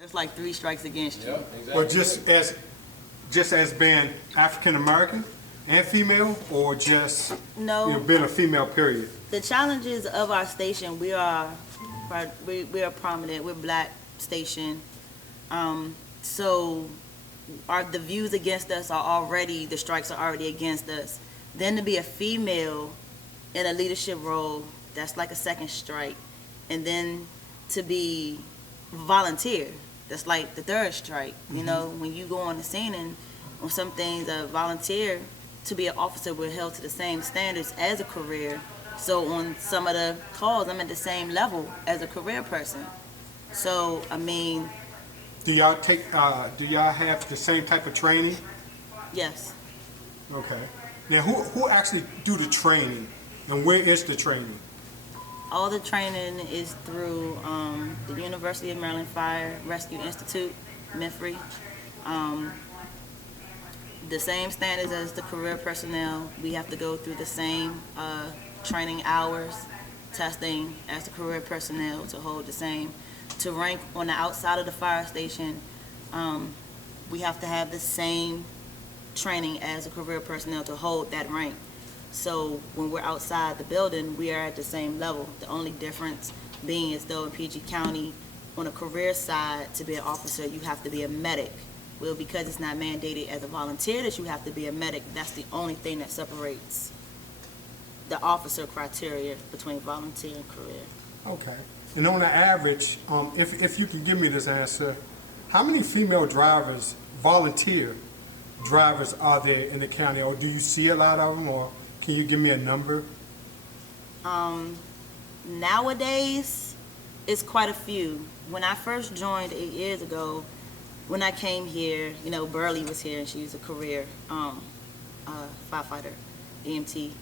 There's like 3 strikes against you. Yep, exactly. Or just as being African American and female, or just No, being a female period? the challenges of our station, we are prominent. We're black station. So the views against us are already, the strikes are already against us. Then to be a female in a leadership role, that's like a second strike. And then to be volunteer, that's like the third strike. You know, when you go on the scene and on some things, a volunteer to be an officer, we're held to the same standards as a career. So on some of the calls, I'm at the same level as a career person. So, I mean, Do y'all have the same type of training? yes. Okay. Now, who actually do the training, and where is the training? All the training is through the University of Maryland Fire Rescue Institute, MIFRE. The same standards as the career personnel. We have to go through the same training hours, testing as the career personnel to hold the same. To rank on the outside of the fire station, we have to have the same training as a career personnel to hold that rank. So when we're outside the building, we are at the same level. The only difference being is though in PG County, on a career side, to be an officer, you have to be a medic. Well, because it's not mandated as a volunteer that you have to be a medic, that's the only thing that separates the officer criteria between volunteer and career. Okay. And on the average, if you can give me this answer, how many female drivers, volunteer drivers, are there in the county, or do you see a lot of them, or can you give me a number? Nowadays, it's quite a few. When I first joined 8 years ago, when I came here, you know, Burley was here, and she was a career firefighter, EMT,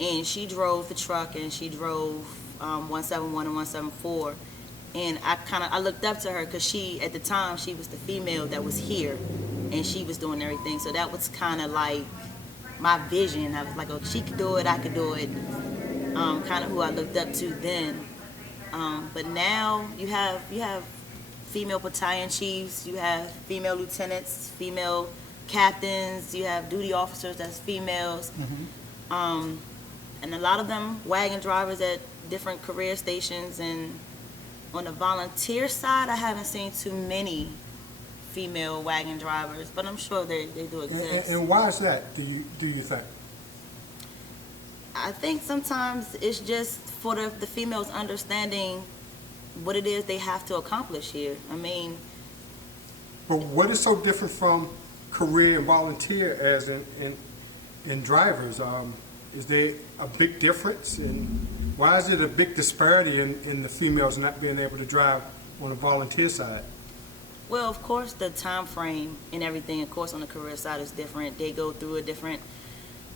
and she drove the truck, and she drove 171 and 174, and I looked up to her because at the time, she was the female that was here, and she was doing everything. So that was kind of like my vision. I was like, oh, she could do it, I could do it. Kind of who I looked up to then. But now you have female battalion chiefs, you have female lieutenants, female captains, you have duty officers that's females, and a lot of them wagon drivers at different career stations. And on the volunteer side, I haven't seen too many female wagon drivers, but I'm sure they do exist. And why is that, do you think? I think sometimes it's just for the females understanding what it is they have to accomplish here. I mean, But what is so different from career and volunteer as in drivers? Is there a big difference? And why is it a big disparity in the females not being able to drive on the volunteer side? well, of course, the time frame and everything, of course, on the career side is different. They go through a different,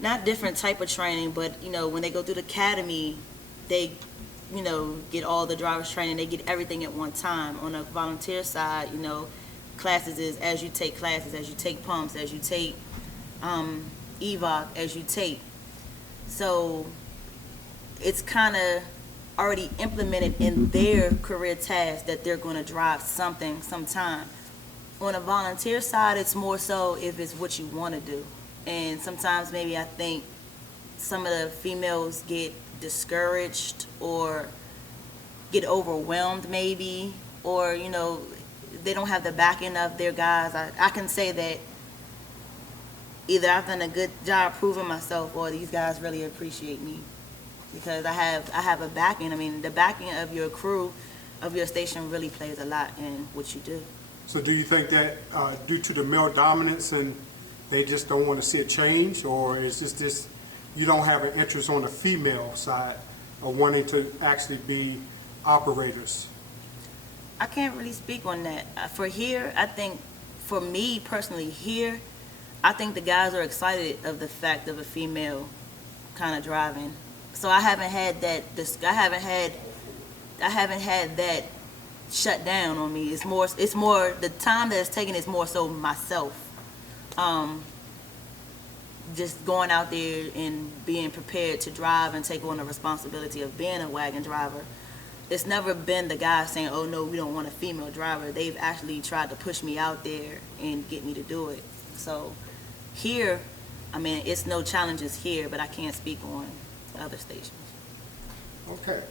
not different type of training, but, you know, when they go through the academy, they, you know, get all the driver's training. They get everything at one time. On the volunteer side, you know, classes is as you take classes, as you take pumps, as you take EVOC, as you take. So it's kind of already implemented in their career task that they're going to drive something sometime. On a volunteer side, it's more so if it's what you want to do. And sometimes maybe I think some of the females get discouraged or get overwhelmed maybe, or, you know, they don't have the backing of their guys. I can say that either I've done a good job proving myself, or these guys really appreciate me because I have a backing. I mean, the backing of your crew, of your station, really plays a lot in what you do. So do you think that due to the male dominance and they just don't want to see a change, or is this you don't have an interest on the female side of wanting to actually be operators? I can't really speak on that. For here, I think, for me personally here, I think the guys are excited of the fact of a female kind of driving. So I haven't had that. I haven't had that shut down on me. It's more. The time that it's taken is more so myself. Just going out there and being prepared to drive and take on the responsibility of being a wagon driver. it's never been the guy saying, oh no, we don't want a female driver. They've actually tried to push me out there and get me to do it. So here, I mean, it's no challenges here, but I can't speak on the other stations. Okay.